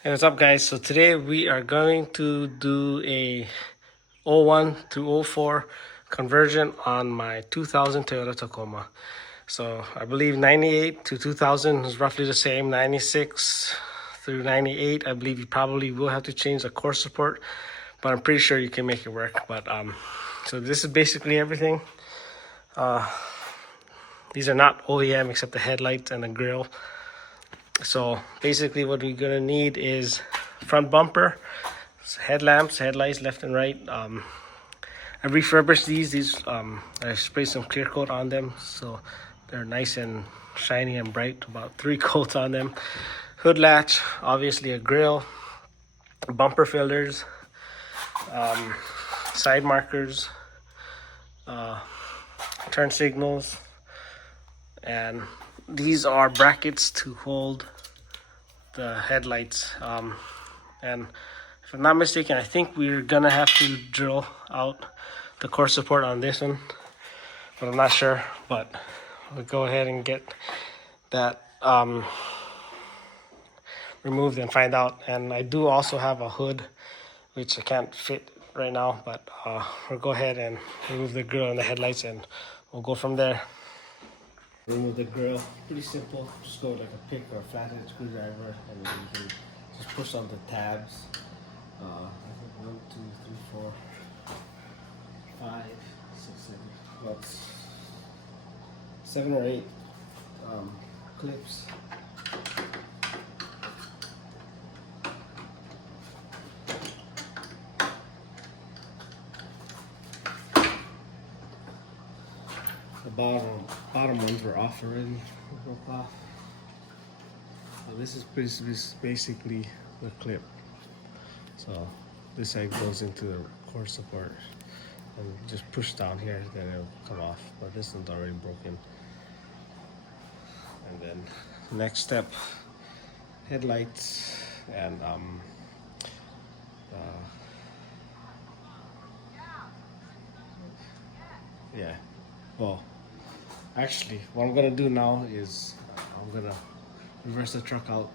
Hey, what's up, guys? So today we are going to do a '01 to '04 conversion on my 2000 Toyota Tacoma. So I believe 98 to 2000 is roughly the same. 96 through 98, I believe you probably will have to change the core support, but I'm pretty sure you can make it work. So this is basically everything. These are not OEM except the headlights and the grill. So basically what we're gonna need is front bumper, headlamps, headlights left and right. I refurbished these. I sprayed some clear coat on them so they're nice and shiny and bright, about 3 coats on them. Hood latch, obviously a grill, bumper fillers, side markers, turn signals, and these are brackets to hold the headlights. And if I'm not mistaken, I think we're gonna have to drill out the core support on this one, but I'm not sure. But we'll go ahead and get that removed and find out. And I do also have a hood which I can't fit right now, but we'll go ahead and remove the grill and the headlights and we'll go from there. Remove the grill, pretty simple. Just go with like a pick or a flathead screwdriver and then you can just push on the tabs. I think 1, 2, 3, 4, 5, 6, 7, about 7 or 8 clips. The bottom ones were off already, broke off. So this is basically the clip. So this side goes into the core support and just push down here, then it'll come off. But this one's already broken. And then next step, headlights and yeah. Well, actually, what I'm gonna do now is I'm gonna reverse the truck out,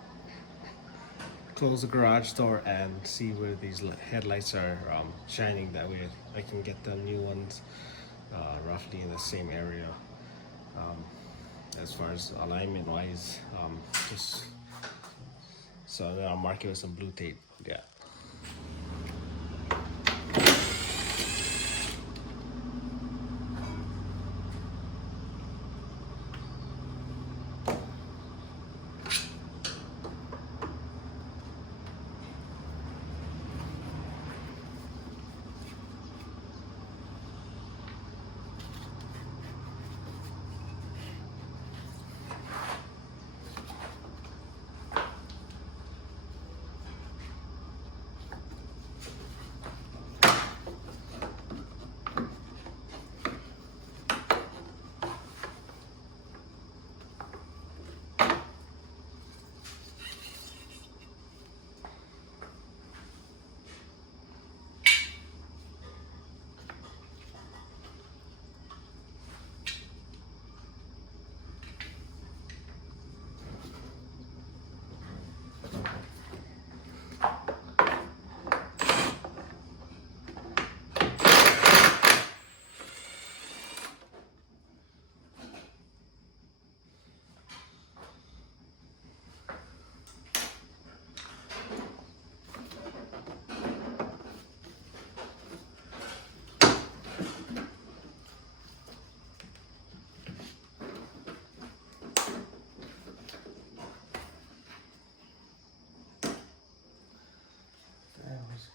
close the garage door, and see where these headlights are shining. That way I can get the new ones roughly in the same area. As far as alignment wise, just so then I'll mark it with some blue tape. Yeah.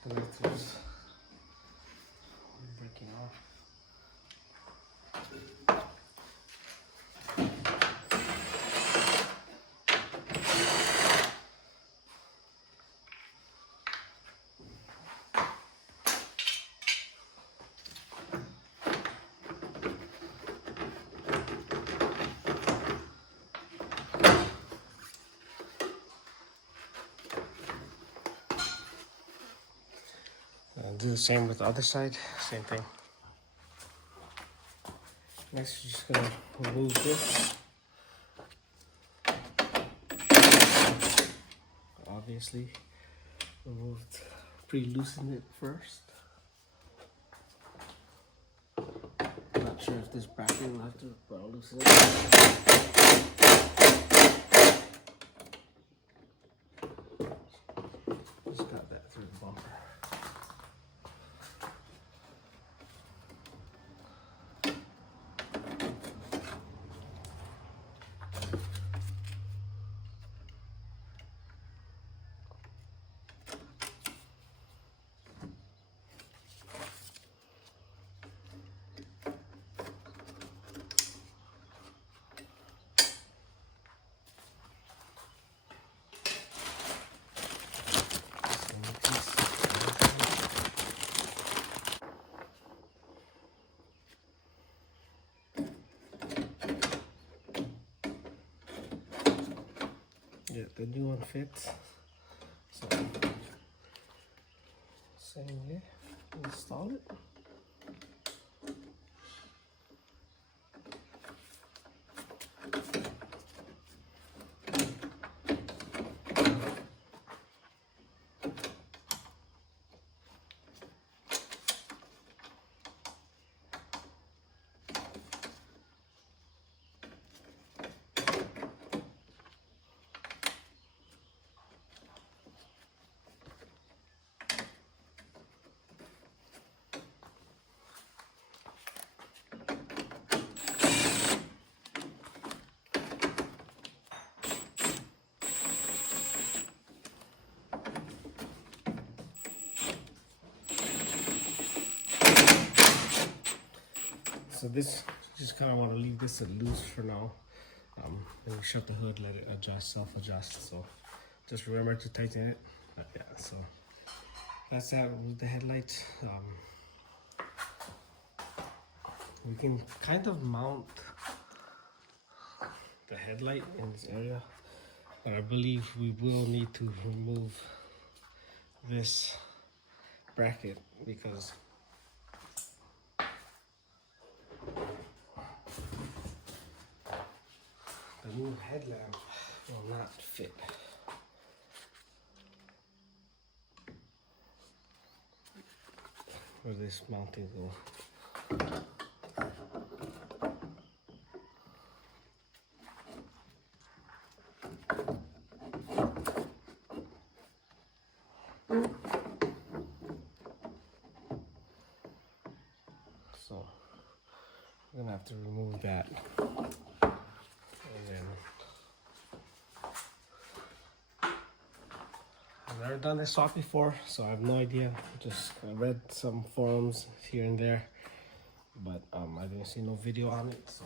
Connectors breaking off. Do the same with the other side, same thing. Next, we're just gonna remove this. Obviously, Removed, pre-loosened it first. Not sure if this bracket will have to loosen it. Just got that through the bumper. Yeah, the new one fits. So, same way, install it. So this, just kind of want to leave this loose for now. Then we shut the hood, let it adjust, self-adjust. So just remember to tighten it. Yeah, so that's that with the headlights. We can kind of mount the headlight in this area, but I believe we will need to remove this bracket because the new headlamp will not fit. Where this mounting go? So we're gonna have to remove that, and then I've never done this swap before, so I have no idea. Just read some forums here and there, but I didn't see no video on it, so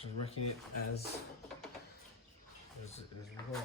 just working it as we go.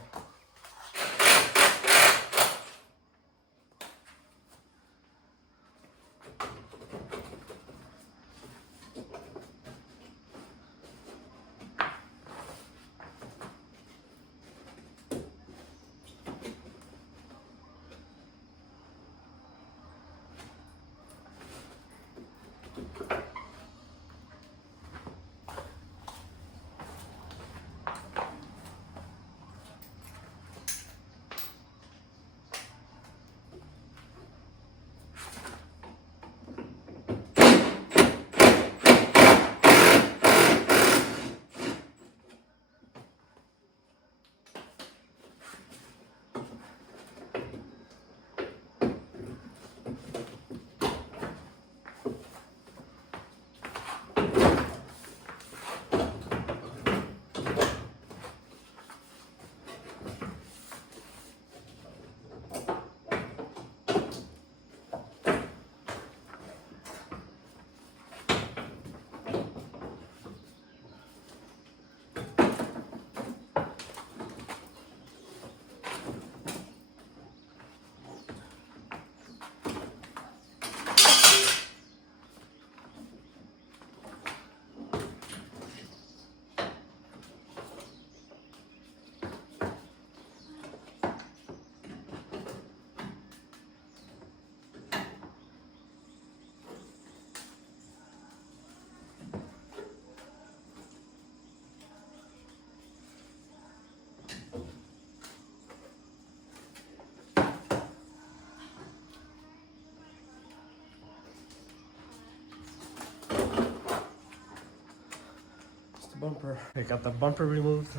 bumper. I got the bumper removed.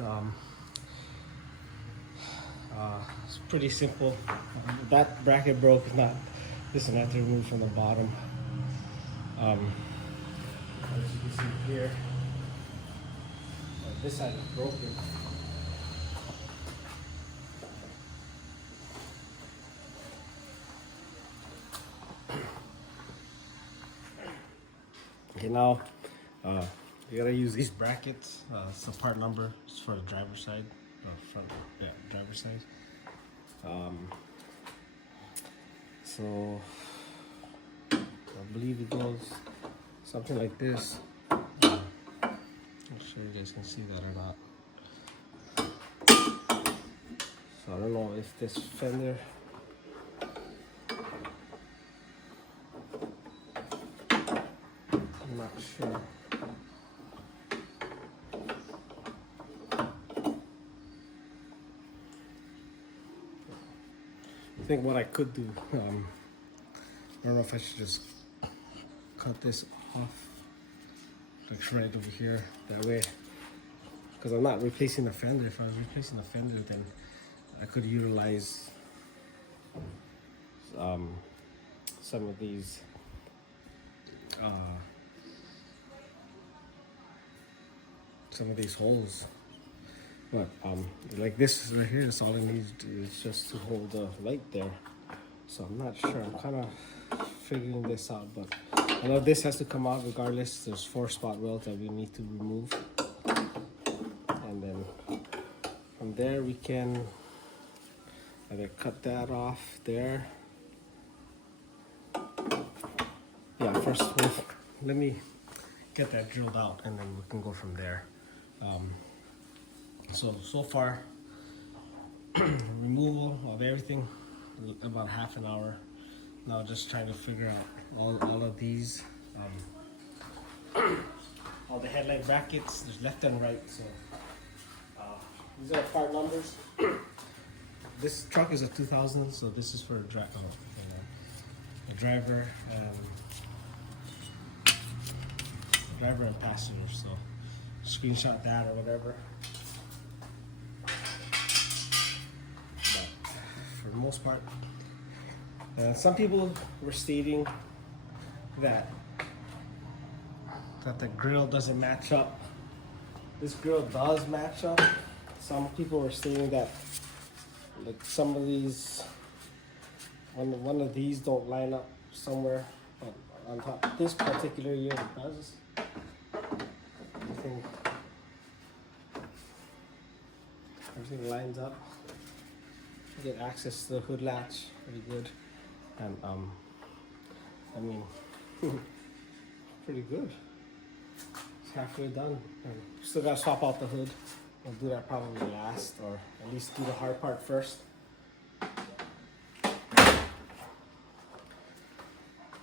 It's pretty simple. That bracket broke. Not this one I have to remove from the bottom. As you can see here, this side is broken. Okay, now you gotta use these brackets. It's the part number. It's for the driver's side, front, yeah, driver's side. So I believe it goes something like this. I'm not sure you guys can see that or not. So I don't know if this fender. I'm not sure. I think what I could do, I don't know if I should just cut this off, like right over here, that way, because I'm not replacing the fender. If I was replacing the fender, then I could utilize some of these holes, but like this right here, that's all it needs is just to hold the light there. So I'm not sure. I'm kind of figuring this out, but I know this has to come out regardless. There's 4 spot welds that we need to remove, and then from there we can either cut that off there. Yeah, first let me get that drilled out, and then we can go from there. So far, removal of everything, about half an hour. Now just trying to figure out all of these, all the headlight brackets. There's left and right. So these are part numbers. This truck is a 2000, so this is for a driver and passenger. So screenshot that or whatever. But for the most part, some people were stating that the grill doesn't match up. This grill does match up. Some people were stating that like some of these, one of these don't line up somewhere, but on top this particular year it does. Everything lines up. You get access to the hood latch, pretty good, and I mean, pretty good. It's halfway done. And still gotta swap out the hood. We'll do that probably last, or at least do the hard part first.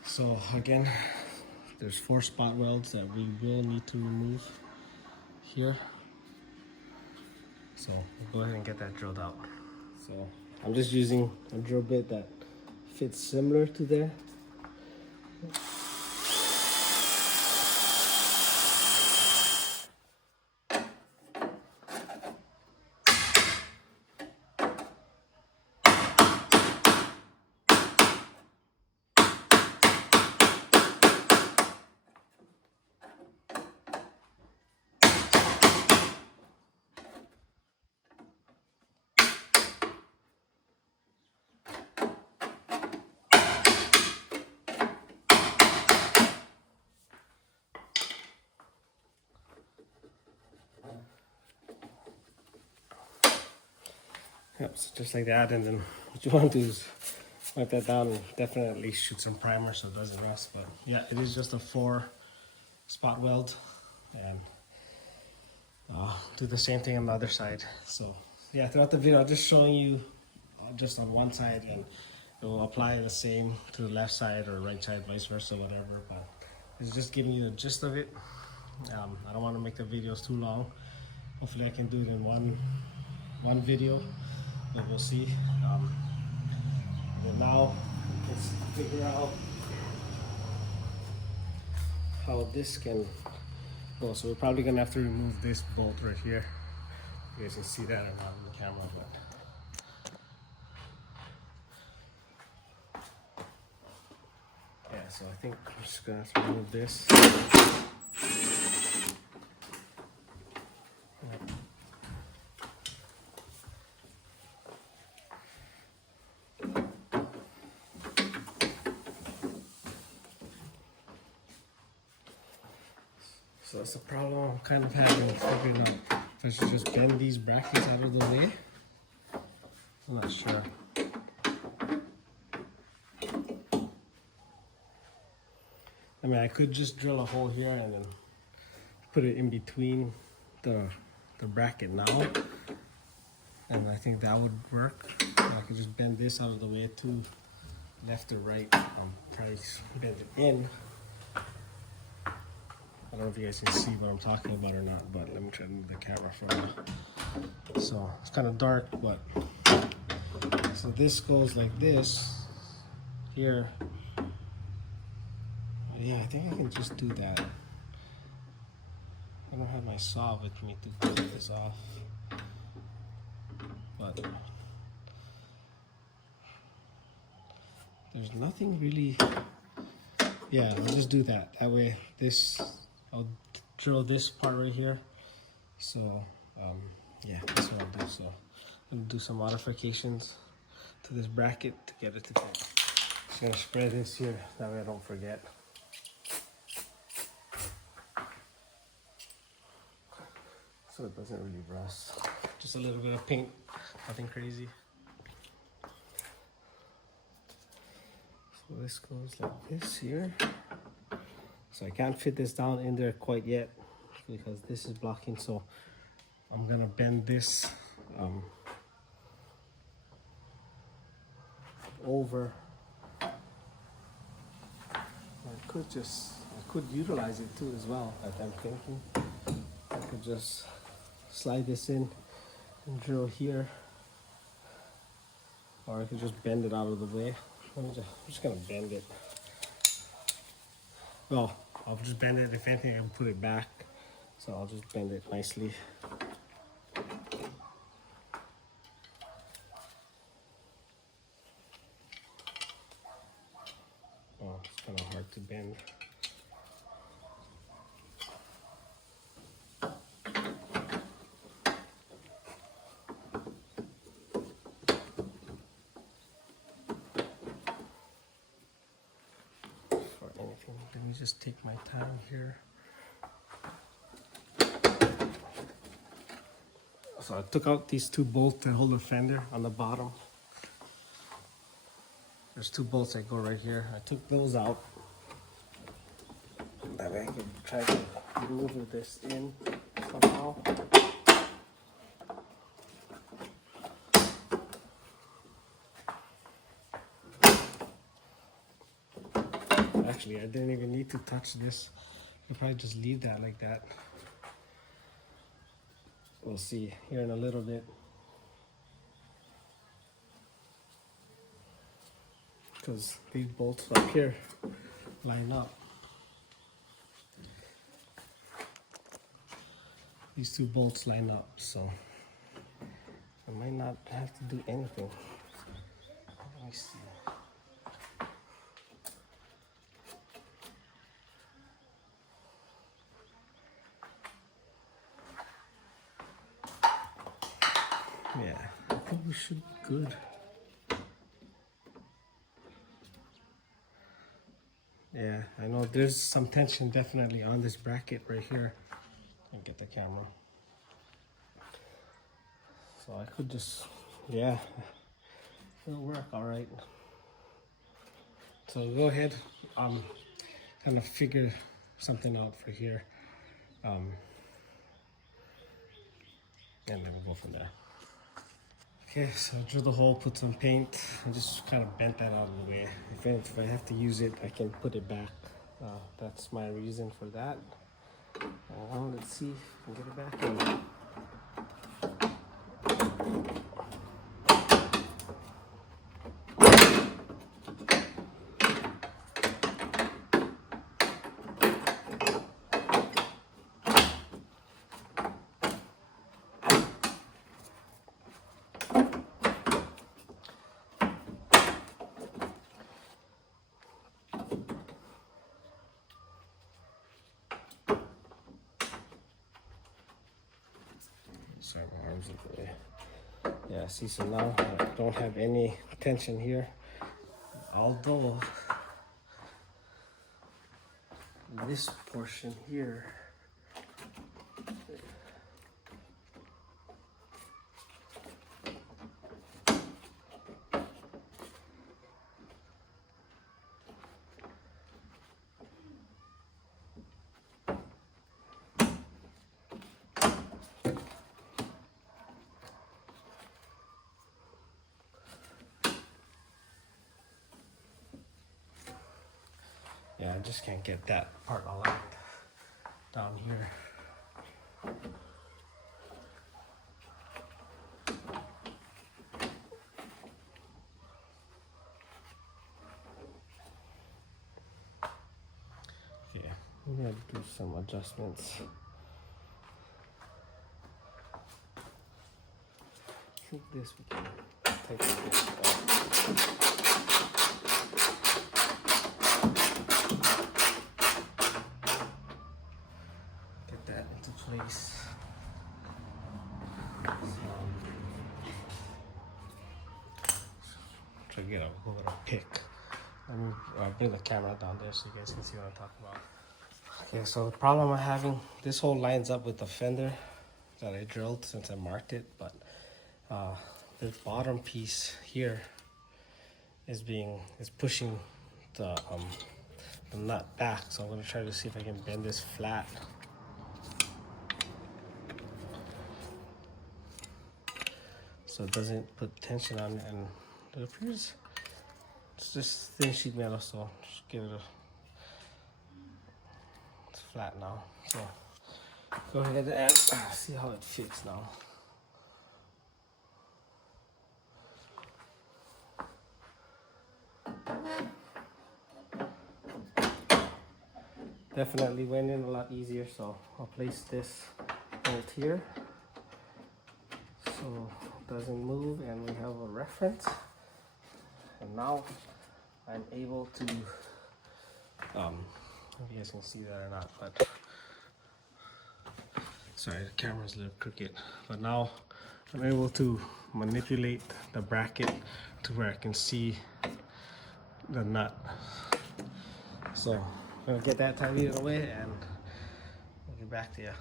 So again, there's 4 spot welds that we will need to remove here. So we'll go ahead and get that drilled out. So I'm just using a drill bit that fits similar to there. Yep, so just like that, and then what you want to do is wipe that down and definitely shoot some primer so it doesn't rust. But yeah, it is just a 4 spot weld, and do the same thing on the other side. So yeah, throughout the video I'm just showing you just on one side, and it will apply the same to the left side or right side, vice versa, whatever. But it's just giving you the gist of it. I don't want to make the videos too long. Hopefully I can do it in one video, but we'll see. But now let's figure out how this can Oh, so we're probably gonna have to remove this bolt right here. You guys can see that or not on the camera, but yeah, so I think we're just gonna have to remove this. So that's the problem I'm kind of having figuring out if I should just bend these brackets out of the way. I'm not sure. I mean, I could just drill a hole here and then put it in between the bracket now, and I think that would work. I could just bend this out of the way too, left or right. Probably bend it in. I don't know if you guys can see what I'm talking about or not, but let me try to move the camera from you. So it's kind of dark, but so this goes like this here. Yeah, I think I can just do that. I don't have my saw with me to cut this off, but there's nothing really. Yeah, I'll just do that. That way, I'll drill this part right here. So, yeah, that's what I'll do. So, I'm gonna do some modifications to this bracket to get it to fit. Just gonna spread this here, that way I don't forget. So it doesn't really rust. Just a little bit of paint, nothing crazy. So this goes like this here. So I can't fit this down in there quite yet because this is blocking. So I'm gonna bend this over. I could utilize it too as well. Like I'm thinking, I could just slide this in and drill here, or I could just bend it out of the way. I'm just gonna bend it. Well, I'll just bend it. If anything, I can put it back. So I'll just bend it nicely. Oh, it's kind of hard to bend. Let me just take my time here. So I took out these two bolts that hold the fender on the bottom. There's two bolts that go right here. I took those out. That way I can try to maneuver this in somehow. Actually, I didn't even need to touch this. I'll probably just leave that like that. We'll see here in a little bit. Because these bolts up here line up. These two bolts line up, so I might not have to do anything. Let me see. Yeah, I think we should be good. Yeah, I know there's some tension definitely on this bracket right here. I'll get the camera. So I could just, yeah, it'll work all right. So go ahead, kind of figure something out for here. And then we'll go from there. Okay, so drill the hole, put some paint. I just kind of bent that out of the way. If I have to use it, I can put it back. That's my reason for that. Let's see if we can get it back in. Sorry, my arms are the way. Yeah, see, so now I don't have any tension here. Although this portion here, yeah, I just can't get that part aligned down here. Okay, I'm gonna do some adjustments. I think this we can take this off. Get that into place. Try to get a little bit of pick. Let me bring the camera down there so you guys can see what I'm talking about. Okay, so the problem I'm having, this hole lines up with the fender that I drilled since I marked it, but the bottom piece here is pushing the nut back. So I'm gonna try to see if I can bend this flat. So it doesn't put tension on it, and it appears it's just thin sheet metal, so just give it it's flat now. So go ahead and see how it fits now. Definitely went in a lot easier, so I'll place this bolt here so it doesn't move, and we have a reference. And now I'm able to, I don't know if you guys can see that or not, but sorry, the camera's a little crooked. But now I'm able to manipulate the bracket to where I can see the nut. So I'm gonna get that tidied away and I'll get back to you.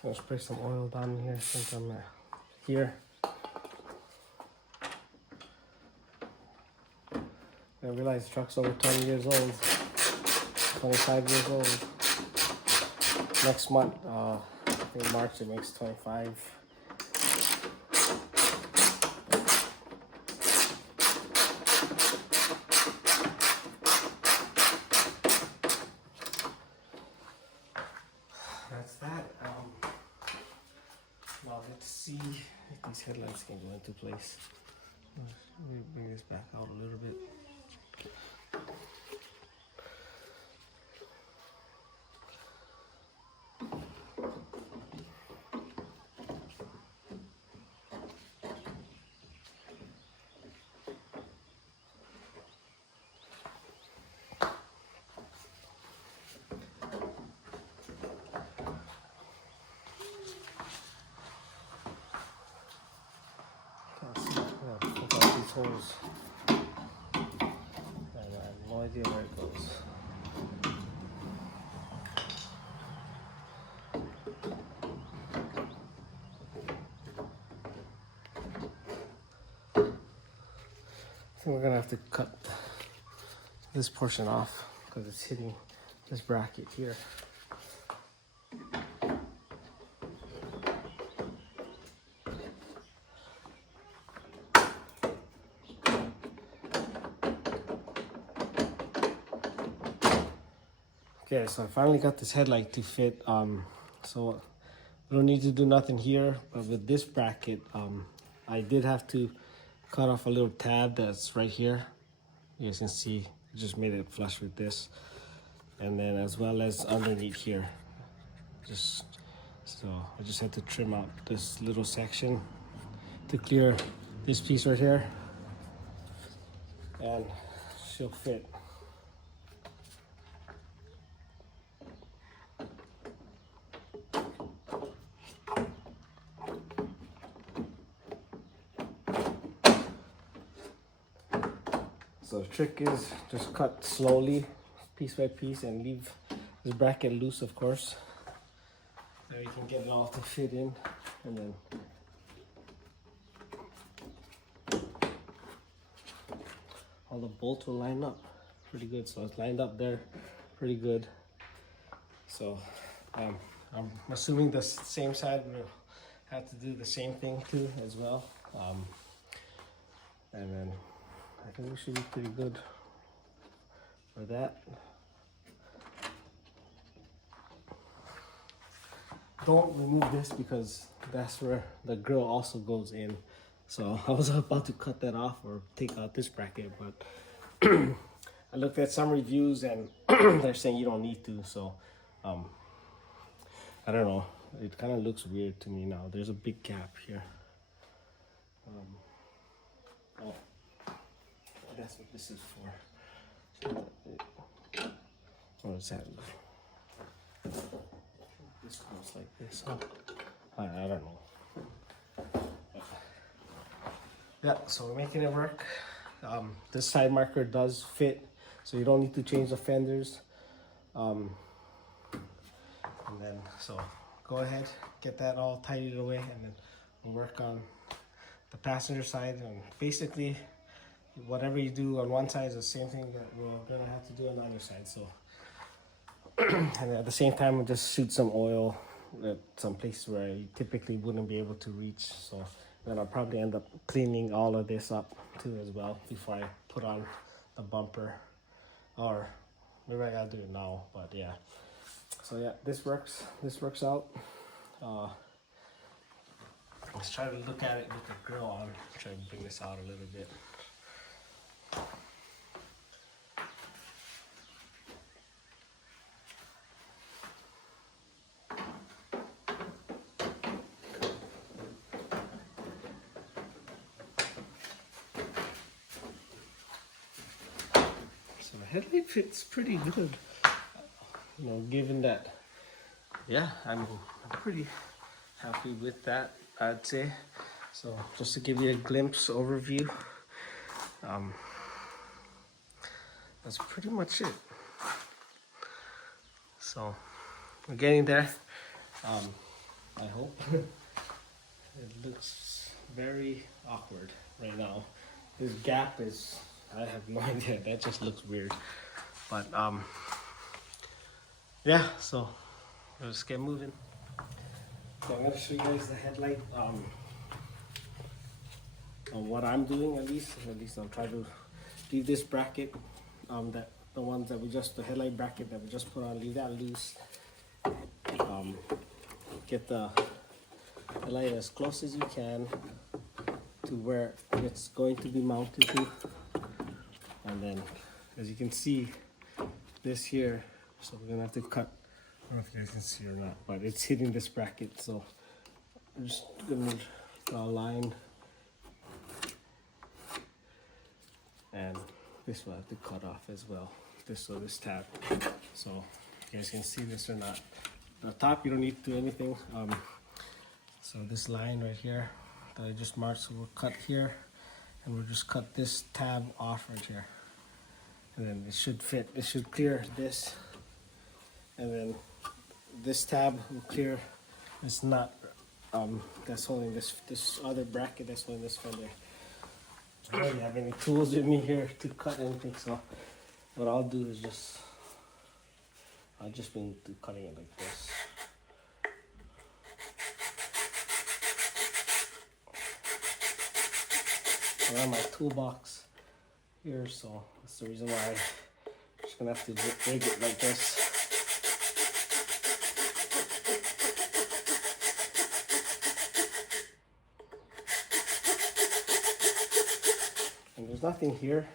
So I'll spray some oil down here since I'm here. I realize the truck's over 20 years old, 25 years old. Next month, I think March, it makes 25. That's that. Now let's see if these headlights can go into place. Let me bring this back out a little bit. Holes. I have no idea where it goes. I think we're gonna have to cut this portion off because it's hitting this bracket here. Okay, so I finally got this headlight to fit. So I don't need to do nothing here, but with this bracket, I did have to cut off a little tab that's right here. You guys can see, I just made it flush with this. And then as well as underneath here. So I just had to trim out this little section to clear this piece right here. And she'll fit. So the trick is just cut slowly, piece by piece, and leave this bracket loose, of course. There you can get it all to fit in, and then all the bolts will line up pretty good. So it's lined up there pretty good. So I'm assuming the same side will have to do the same thing too as well. And then I think we should be pretty good for that. Don't remove this because that's where the grill also goes in. So I was about to cut that off or take out this bracket, but I looked at some reviews and they're saying you don't need to. So I don't know. It kind of looks weird to me now. There's a big gap here. Oh, that's what this is for. What is that? This goes like this. Huh? I don't know. Yeah, so we're making it work. This side marker does fit, so you don't need to change the fenders. And then, so go ahead, get that all tidied away, and then we'll work on the passenger side. And basically, whatever you do on one side is the same thing that we're gonna have to do on the other side. So, and at the same time, we'll just shoot some oil at some places where you typically wouldn't be able to reach. So then I'll probably end up cleaning all of this up too as well before I put on the bumper, or maybe I gotta do it now. But yeah, so yeah, this works out. Let's try to look at it with the grill on. Try to bring this out a little bit. So the headlight fits pretty good, you know, given that, yeah, I'm pretty happy with that, I'd say. So just to give you a glimpse overview, that's pretty much it. So we're getting there. I hope. It looks very awkward right now. This gap is, I have no idea, that just looks weird. But yeah, so let's get moving. So I'm gonna show you guys the headlight. On what I'm doing, at least I'll try to leave this bracket, the headlight bracket that we just put on, leave that loose. Get the headlight as close as you can to where it's going to be mounted to. And then, as you can see, this here, so we're gonna have to cut, I don't know if you guys can see or not, but it's hitting this bracket. So I'm just gonna draw a line. And this will have to cut off as well. This tab. So you guys can see this or not. The top, you don't need to do anything. So this line right here that I just marked, so we'll cut here, and we'll just cut this tab off right here. And then it should fit. It should clear this, and then this tab will clear this nut that's holding this other bracket that's holding this fender. I don't really have any tools with me here to cut anything, so what I'll do is I'll just be cutting it like this. I have my toolbox here, so that's the reason why I'm just gonna have to rig it like this. there's nothing here.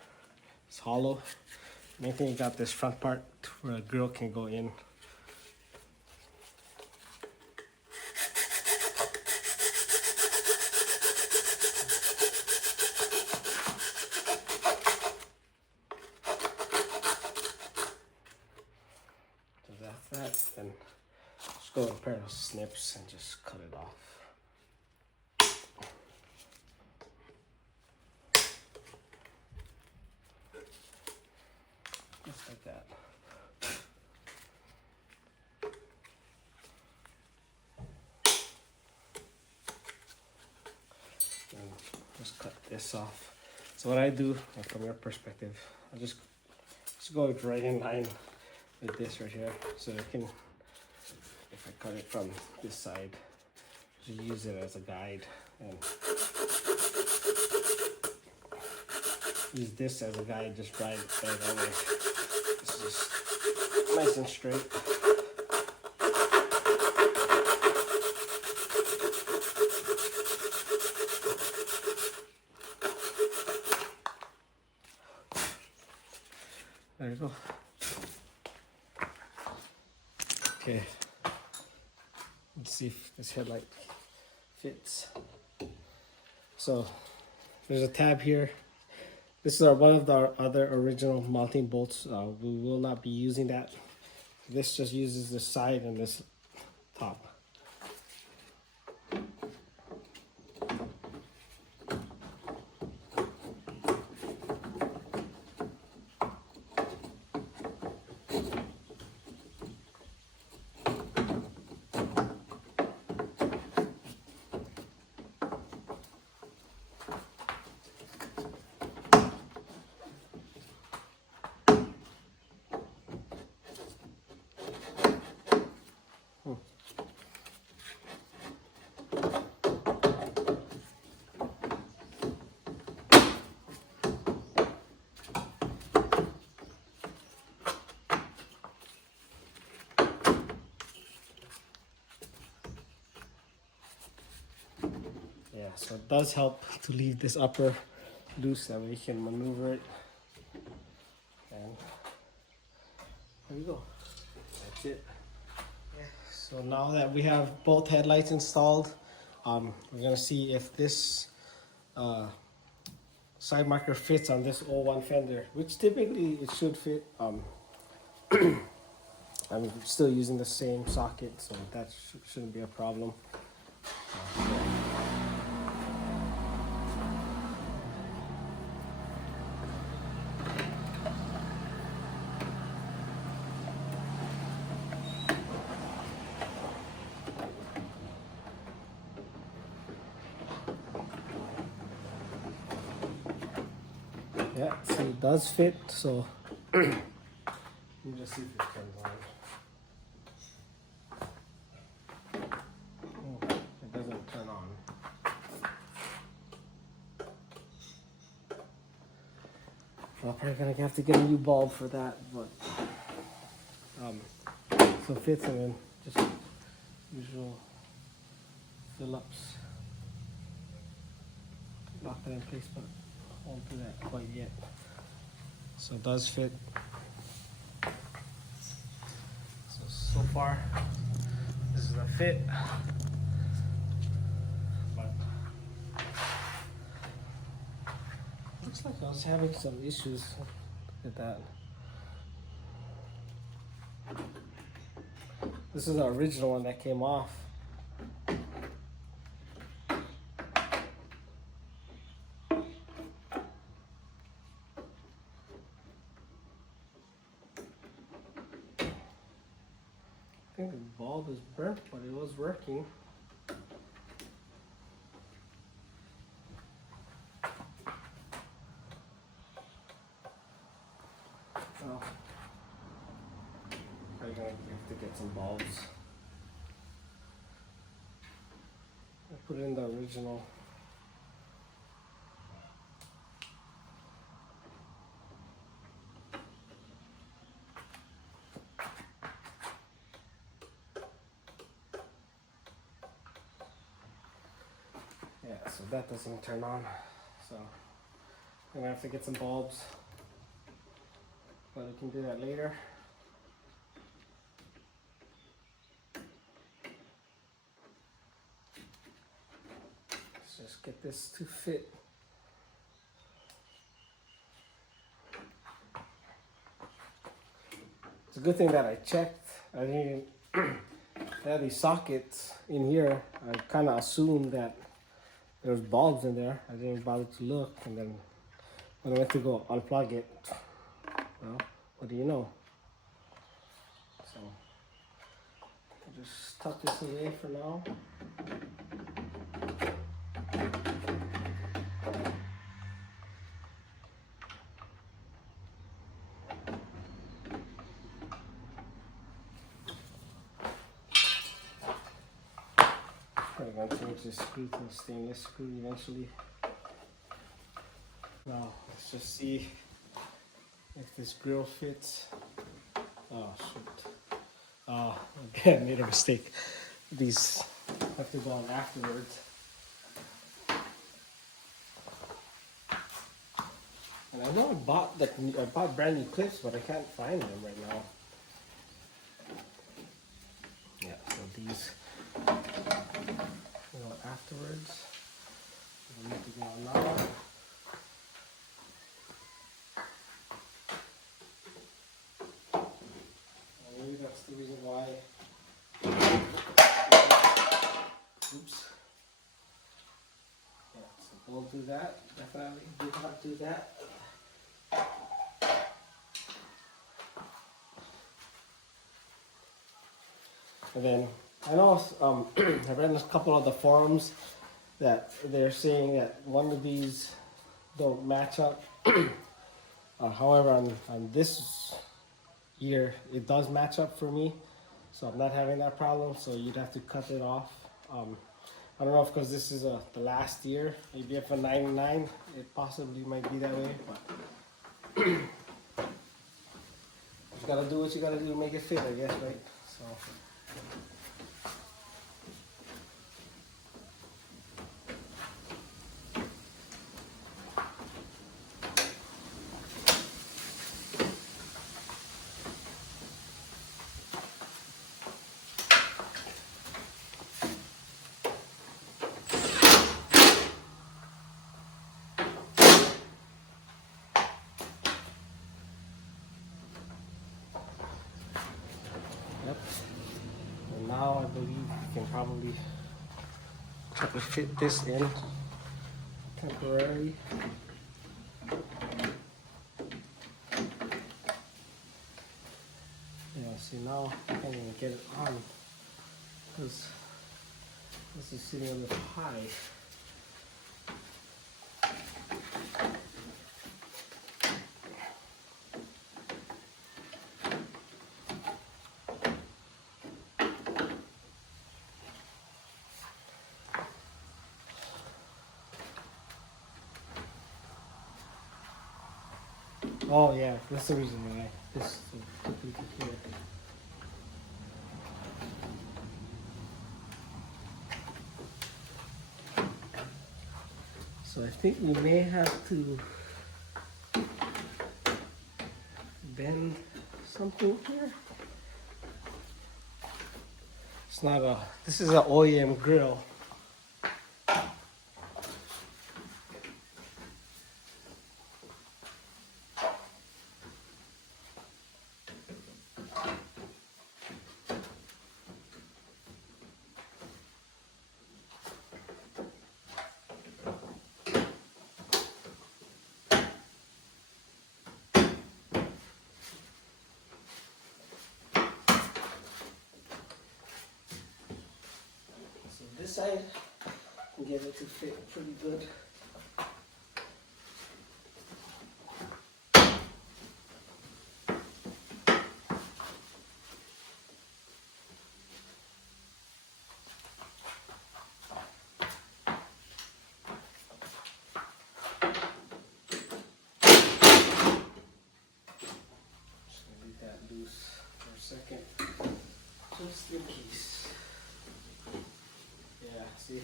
It's hollow. Main thing, you got this front part where a grill can go in. So that's that. Then just go with a pair of snips and just cut it off. Just like that. And just cut this off. So what I do, from your perspective, I just go right in line with this right here. So I can, if I cut it from this side, just use it as a guide and use this as a guide, just right that way. It's just nice and straight. There you go. Okay. Let's see if this headlight fits. So there's a tab here. This is one of our other original mounting bolts. We will not be using that. This just uses this side and this top. Yeah, so it does help to leave this upper loose, that way you can maneuver it. And there we go. That's it. Yeah. So now that we have both headlights installed, we're gonna see if this side marker fits on this 01 fender, which typically it should fit. I'm still using the same socket, so that shouldn't be a problem. Yeah, see, it does fit, so let me just see if it turns on. Oh, it doesn't turn on. I'm probably gonna have to get a new bulb for that, but so it fits, and then just usual Phillips. Lock that in place, but I won't do that quite yet. So it does fit. So far, this is a fit. But looks like I was having some issues. Look at that. This is the original one that came off. I think the bulb is burnt, but it was working. So, I'm gonna have to get some bulbs. I put in the original. Yeah, so that doesn't turn on. So I'm gonna have to get some bulbs, but we can do that later. Let's just get this to fit. It's a good thing that I checked. I didn't have these sockets in here. I kind of assumed that there's bulbs in there. I didn't bother to look, and then when I went to go unplug it, well, what do you know? So I'll just tuck this away for now. I'm going to change this screw to a stainless screw eventually. Now let's just see if this grill fits. Oh shoot. Oh, okay, I made a mistake. These have to go on afterwards. And I know I bought brand new clips, but I can't find them right now. Yeah, so these go afterwards. We need to go on now. Maybe that's the reason why. Oops. Yeah, so we'll do that. Definitely do not do that. And then I know I read in a couple of the forums that they're saying that one of these don't match up. However, on this year, it does match up for me, so I'm not having that problem. So you'd have to cut it off. I don't know if because this is the last year, maybe if a 99, it possibly might be that way. But you gotta do what you gotta do to make it fit, I guess, right? So. Yep. And now I believe you can probably try to fit this in temporarily. Yeah, see now I can't even get it on because this is sitting a little high. Oh yeah, that's the reason why this took me to here. So I think you may have to bend something here. It's not a, this is an OEM grill. This side, can get it to fit pretty good. Just gonna leave that loose for a second, just in case. Yeah, see,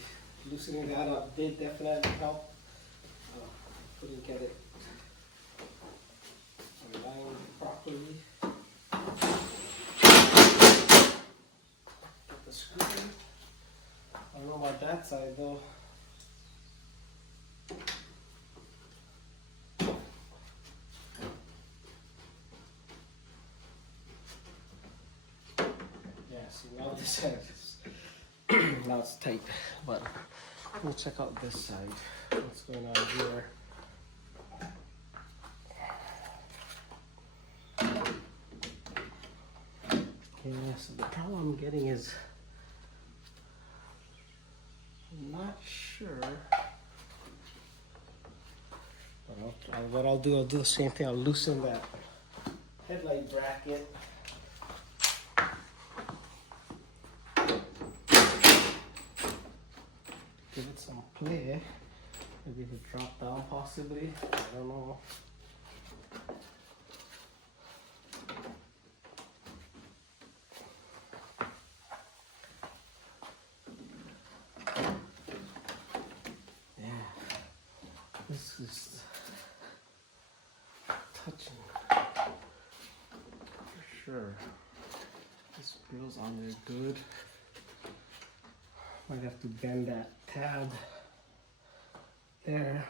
loosening that up did definitely help. couldn't get it aligned properly. Get the screw in. I don't know about that side though. Yeah, see now this side is now it's tight, but let me check out this side. What's going on here? Yeah, so the problem I'm getting is I'm not sure. But what I'll do the same thing. I'll loosen that headlight bracket. Give it some play. Maybe it could drop down possibly. I don't know. This is touching for sure. This feels on there good. Might have to bend that tab there.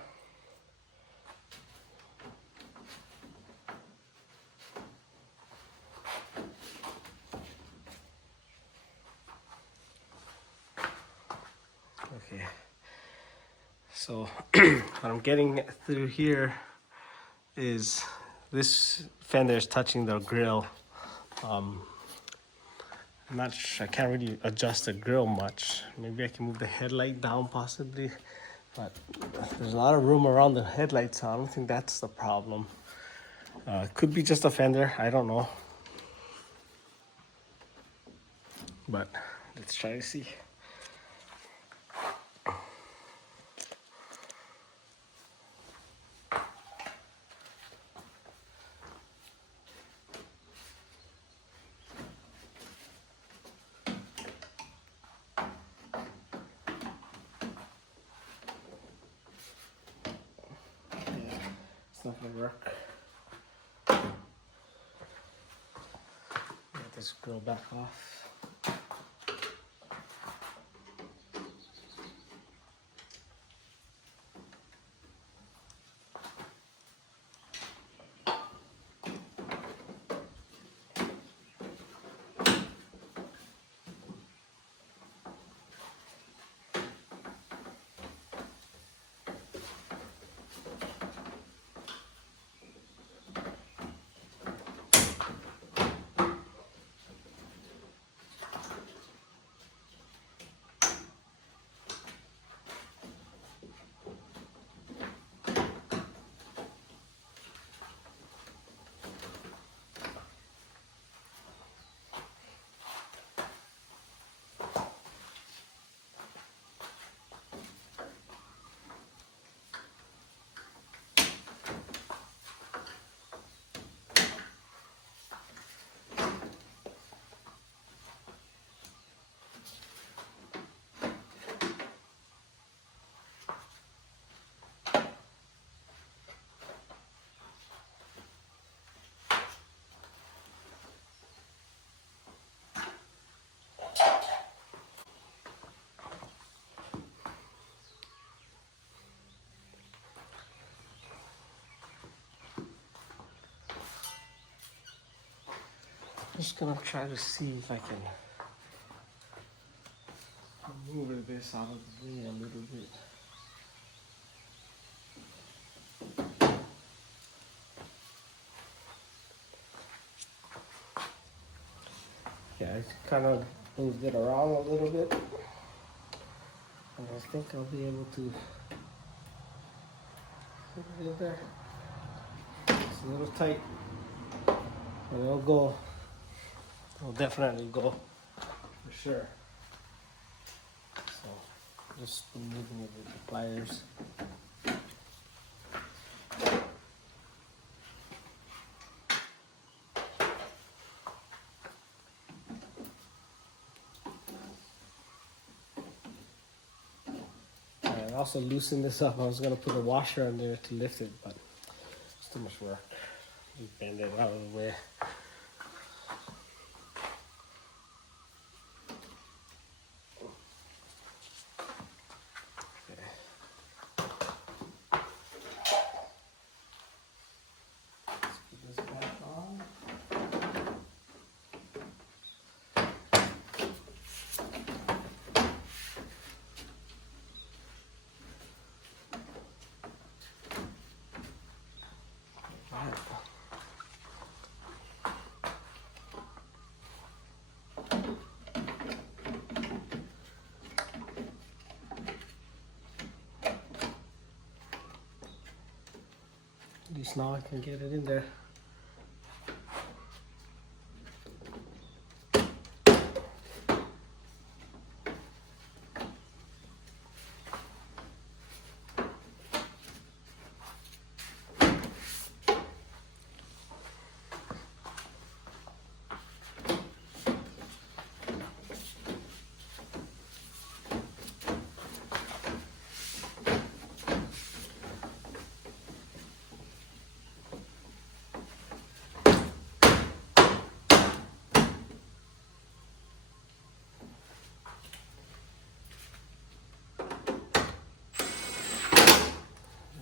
Okay. So what I'm getting through here is this fender is touching the grill. I'm not sure, I can't really adjust the grill much. Maybe I can move the headlight down possibly, but there's a lot of room around the headlight, so I don't think that's the problem. Could be just a fender, I don't know. But let's try to see. It's not gonna work. Get this grill back off. Just gonna try to see if I can move this out of the way a little bit. Yeah, I kind of moved it around a little bit, and I think I'll be able to put it in there. It's a little tight, but it'll go. It'll definitely go for sure. So just moving it with the pliers. also loosen this up. I was gonna put a washer on there to lift it, but it's too much work. Just bend it out of the way. At least now I can get it in there.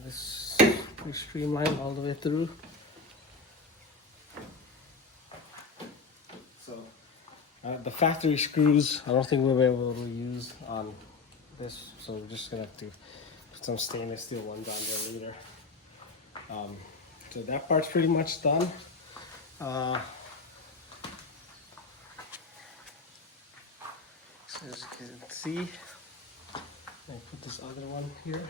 This pretty streamlined all the way through. So the factory screws, I don't think we'll be able to use on this, so we're just gonna have to put some stainless steel ones on there later. So that part's pretty much done. So as you can see, I put this other one here.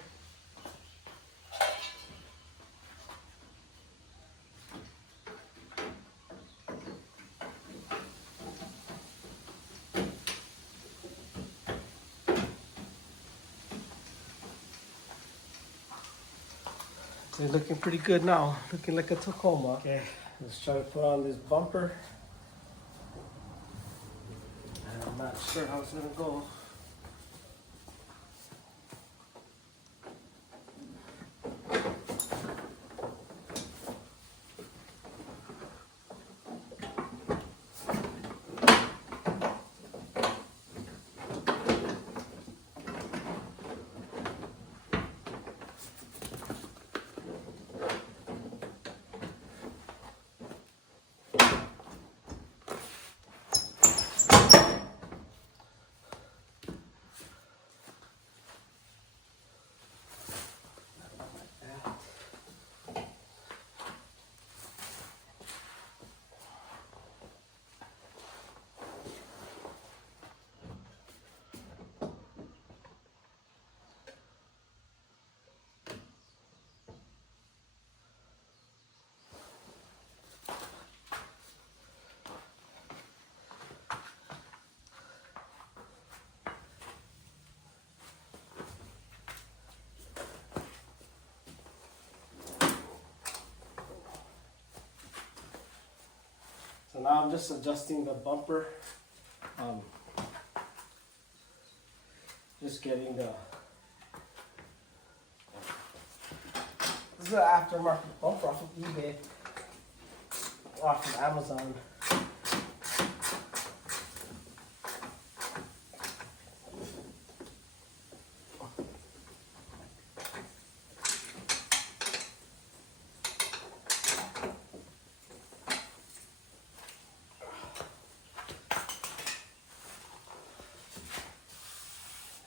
They're looking pretty good now, looking like a Tacoma. Okay, let's try to put on this bumper. I'm not sure how it's gonna go. So now I'm just adjusting the bumper. Just getting the, this is an aftermarket bumper off of eBay, off of Amazon.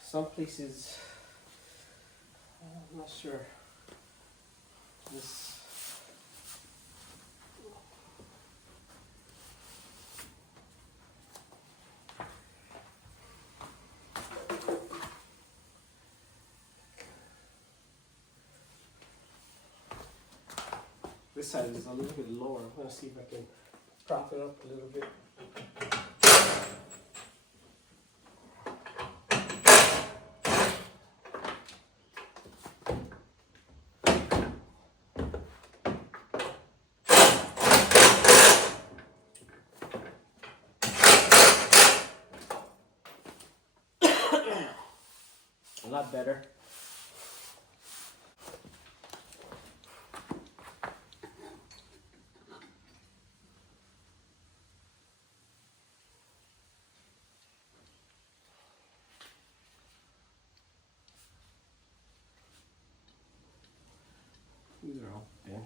Some places, I'm not sure, this, this side is a little bit lower. I'm going to see if I can prop it up a little bit. A lot better. bent.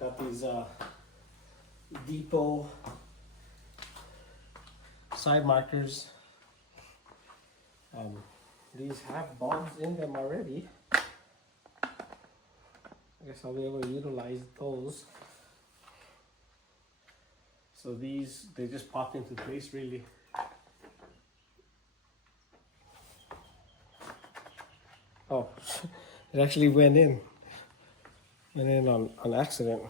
Got these depot side markers. These have bulbs in them already. I guess I'll be able to utilize those. So these, they just pop into place really. Oh, it actually went in on accident.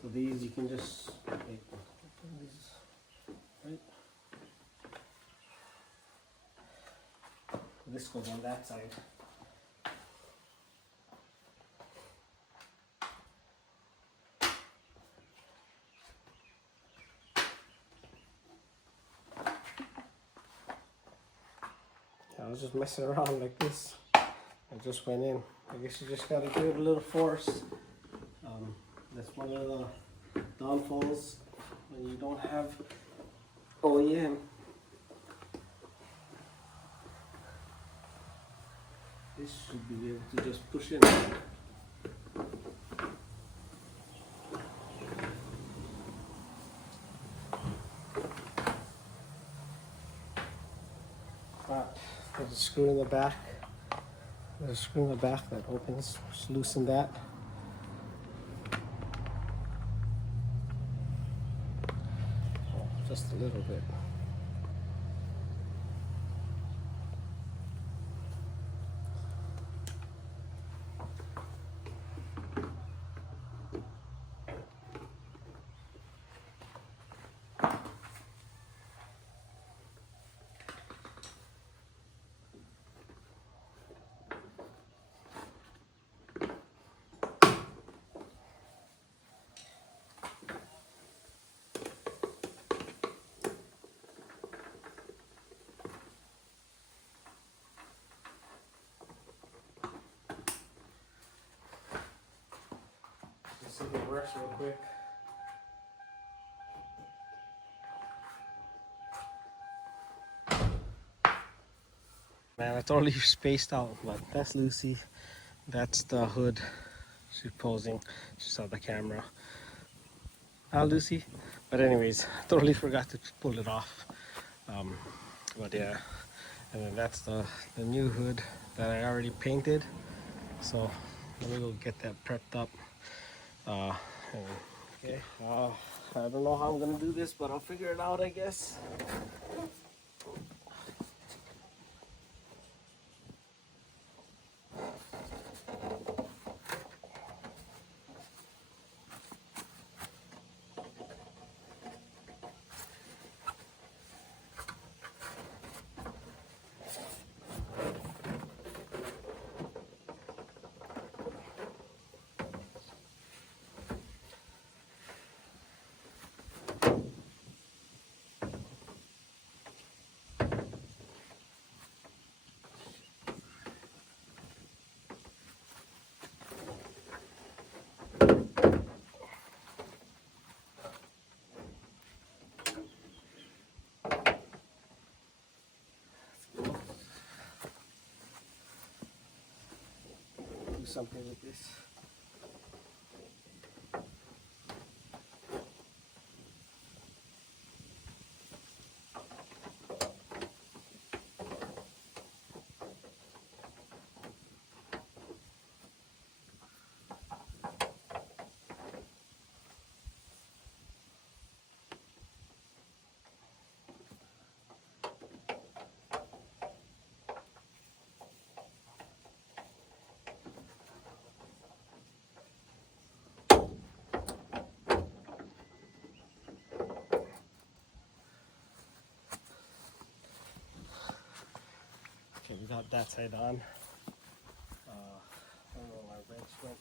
So these you can just make these, right? This goes on that side. I was just messing around like this. I just went in. I guess you just gotta give it a little force. That's one of the downfalls when you don't have OEM. This should be able to just push in. But there's a screw in the back. There's a screw in the back that opens. Just loosen that. Oh, just a little bit. See if it works real quick. Man, I totally spaced out, but that's Lucy. That's the hood she's posing. She saw the camera. Hi, Lucy. But anyways, I totally forgot to pull it off. But yeah, and then that's the new hood that I already painted. So let me go get that prepped up. Okay, I don't know how I'm gonna do this, but I'll figure it out, I guess. Do something with this. Okay, we got that side on. I don't know where my wrench went.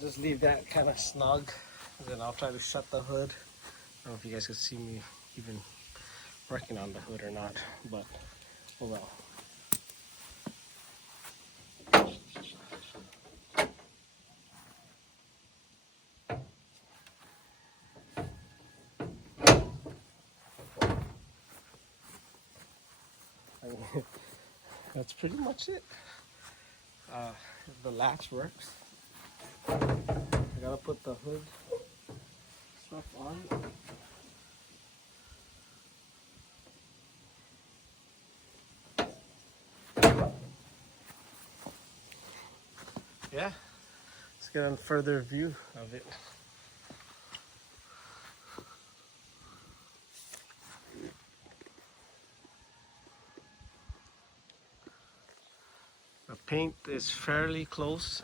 just leave that kind of snug, and then I'll try to shut the hood. I don't know if you guys can see me even working on the hood or not, but oh well. I mean, that's pretty much it. The latch works. I gotta put the hood stuff on. Yeah, let's get a further view of it. The paint is fairly close.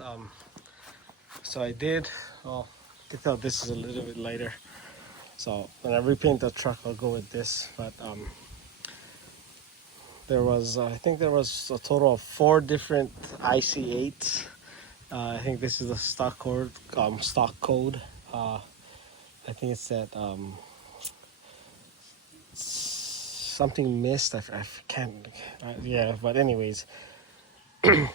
So I did, well, you can tell this is a little bit lighter. So when I repaint the truck, I'll go with this. But there was, I think there was a total of 4 different IC8s. I think this is the stock code. I think it's that something missed. I can't. Yeah, but anyways.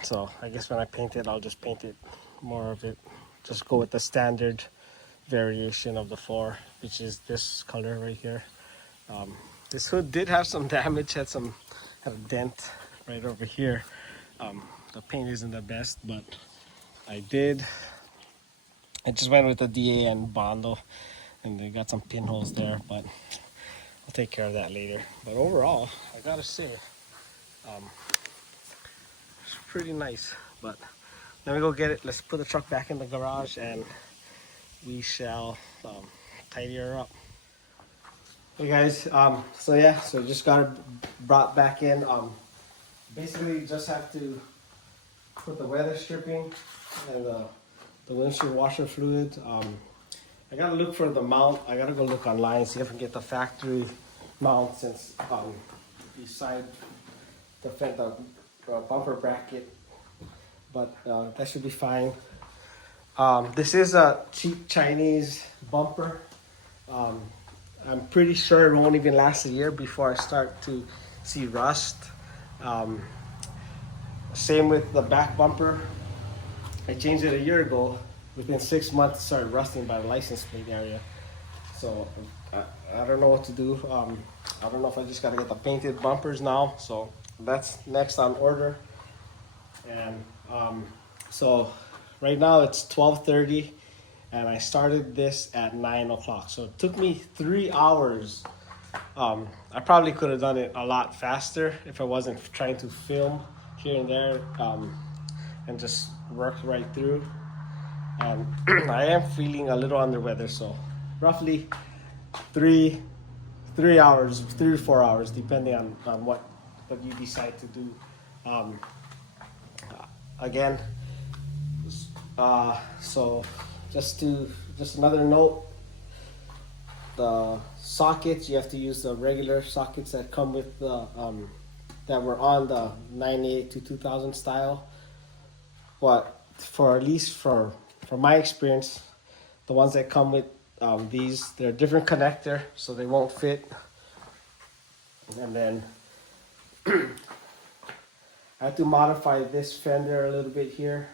So I guess when I paint it, I'll just paint it more of it. Just go with the standard variation of the 4, which is this color right here. This hood did have some damage. Had a dent right over here. The paint isn't the best, but I just went with the DA and Bondo, and they got some pinholes there, but I'll take care of that later. But overall, I gotta say, it's pretty nice. But let me go get it. Let's put the truck back in the garage, and we shall tidy her up. Hey guys, so just got it brought back in. Basically just have to put the weather stripping and the windshield washer fluid. I gotta look for the mount. I gotta go look online, see if I can get the factory mount, since beside the bumper bracket, but that should be fine. This is a cheap Chinese bumper. I'm pretty sure it won't even last a year before I start to see rust. Same with the back bumper. I changed it a year ago. Within 6 months, it started rusting by the license plate area. So I don't know what to do. I don't know if I just gotta get the painted bumpers now. So that's next on order. And so right now it's 12:30. And I started this at 9 o'clock. So it took me 3 hours. I probably could have done it a lot faster if I wasn't trying to film here and there and just work right through. And I am feeling a little under weather, so roughly 3 hours, 3 to 4 hours, depending on what you decide to do. Again, so just another note, the sockets, you have to use the regular sockets that come with the that were on the 98 to 2000 style. But at least for my experience, the ones that come with these, they're a different connector, so they won't fit. And then I had to modify this fender a little bit here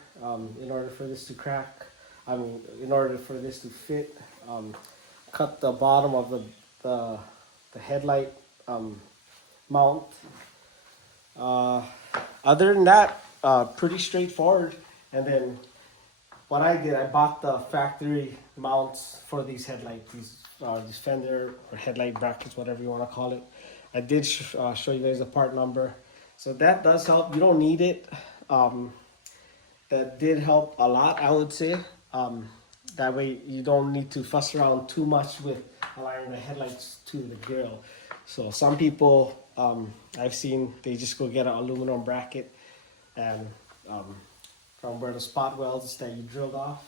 in order for this to crack. In order for this to fit, cut the bottom of the headlight mount. Other than that, pretty straightforward. And then what I did, I bought the factory mounts for these headlights, these fender or headlight brackets, whatever you want to call it. I did show you guys the part number, so that does help. You don't need it. That did help a lot, I would say. That way you don't need to fuss around too much with aligning the headlights to the grill. So some people I've seen, they just go get an aluminum bracket, and from where the spot welds that you drilled off,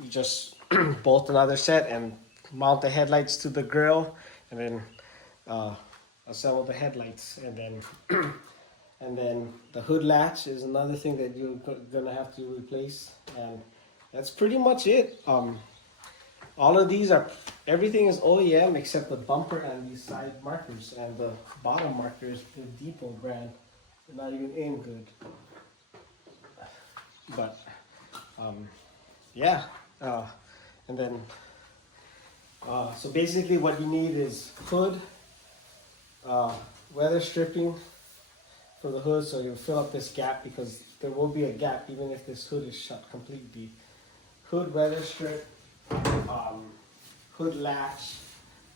you just bolt another set and mount the headlights to the grill, and then assemble the headlights, and then And then the hood latch is another thing that you're gonna have to replace, and that's pretty much it. All of these are, everything is OEM except the bumper and these side markers, and the bottom markers, the Depot brand. They're not even in good. But yeah, and then so basically what you need is hood, weather stripping for the hood, so you'll fill up this gap, because there will be a gap even if this hood is shut completely. Hood, weather strip, hood latch,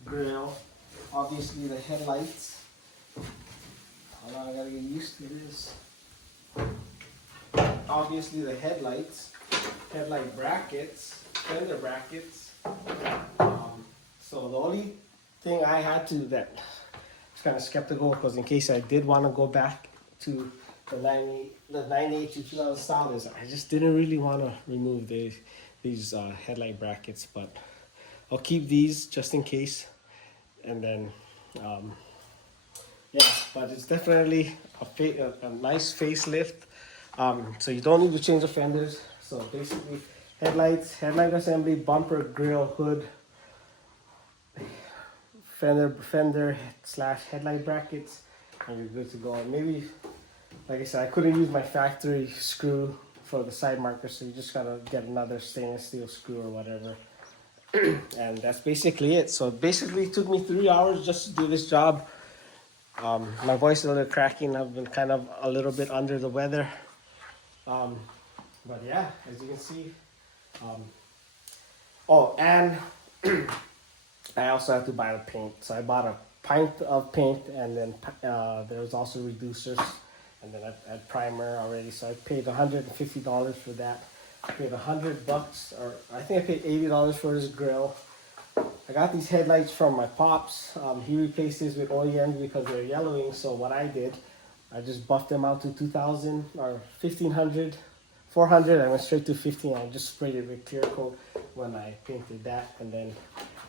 grill, obviously the headlights. Hold on, I gotta get used to this. Obviously the headlights, headlight brackets, fender brackets. So the only thing I had to, that was kind of skeptical, because in case I did want to go back to the 98 to 2000 style, is I just didn't really want to remove these headlight brackets, but I'll keep these just in case. And then yeah, but it's definitely a nice facelift. So you don't need to change the fenders. So basically headlights, headlight assembly, bumper, grill, hood, fender slash headlight brackets, and you're good to go. And maybe, like I said, I couldn't use my factory screw for the side marker, so you just gotta get another stainless steel screw or whatever. And that's basically it. So basically it took me 3 hours just to do this job. My voice is a little cracking. I've been kind of a little bit under the weather. But yeah, as you can see. Oh, and I also have to buy the paint. So I bought a pint of paint, and then there was also reducers, and then I had primer already. So I paid $150 for that. I paid $100, or I think I paid $80 for this grill. I got these headlights from my pops. He replaced these with OEM because they're yellowing. So what I did, I just buffed them out to 2000 or 1500, 400. I went straight to 15. I just sprayed it with clear coat when I painted that, and then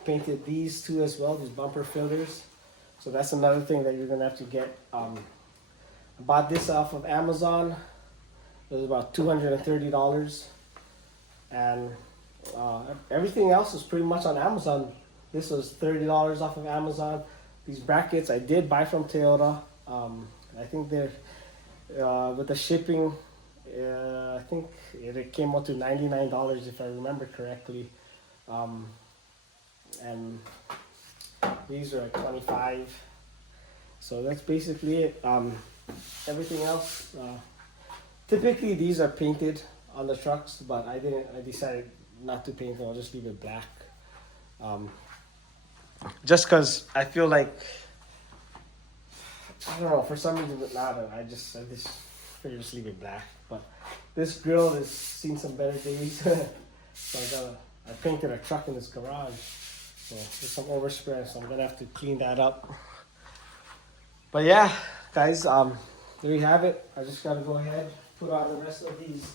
painted these two as well, these bumper filters. So that's another thing that you're gonna have to get. I bought this off of Amazon. It was about $230, and everything else is pretty much on Amazon. This was $30 off of Amazon. These brackets I did buy from Toyota. I think they're with the shipping. I think it came out to $99 if I remember correctly. And these are at $25. So that's basically it. Everything else, typically these are painted on the trucks, but I decided not to paint them. I'll just leave it black. Just because I feel like, I don't know, for some reason, I just figured just leave it black. But this grill has seen some better days. So I painted a truck in this garage. So there's some overspray, so I'm gonna have to clean that up. But yeah, guys, there you have it. I just gotta go ahead, put on the rest of these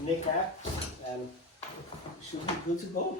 knickknacks, and should be good to go.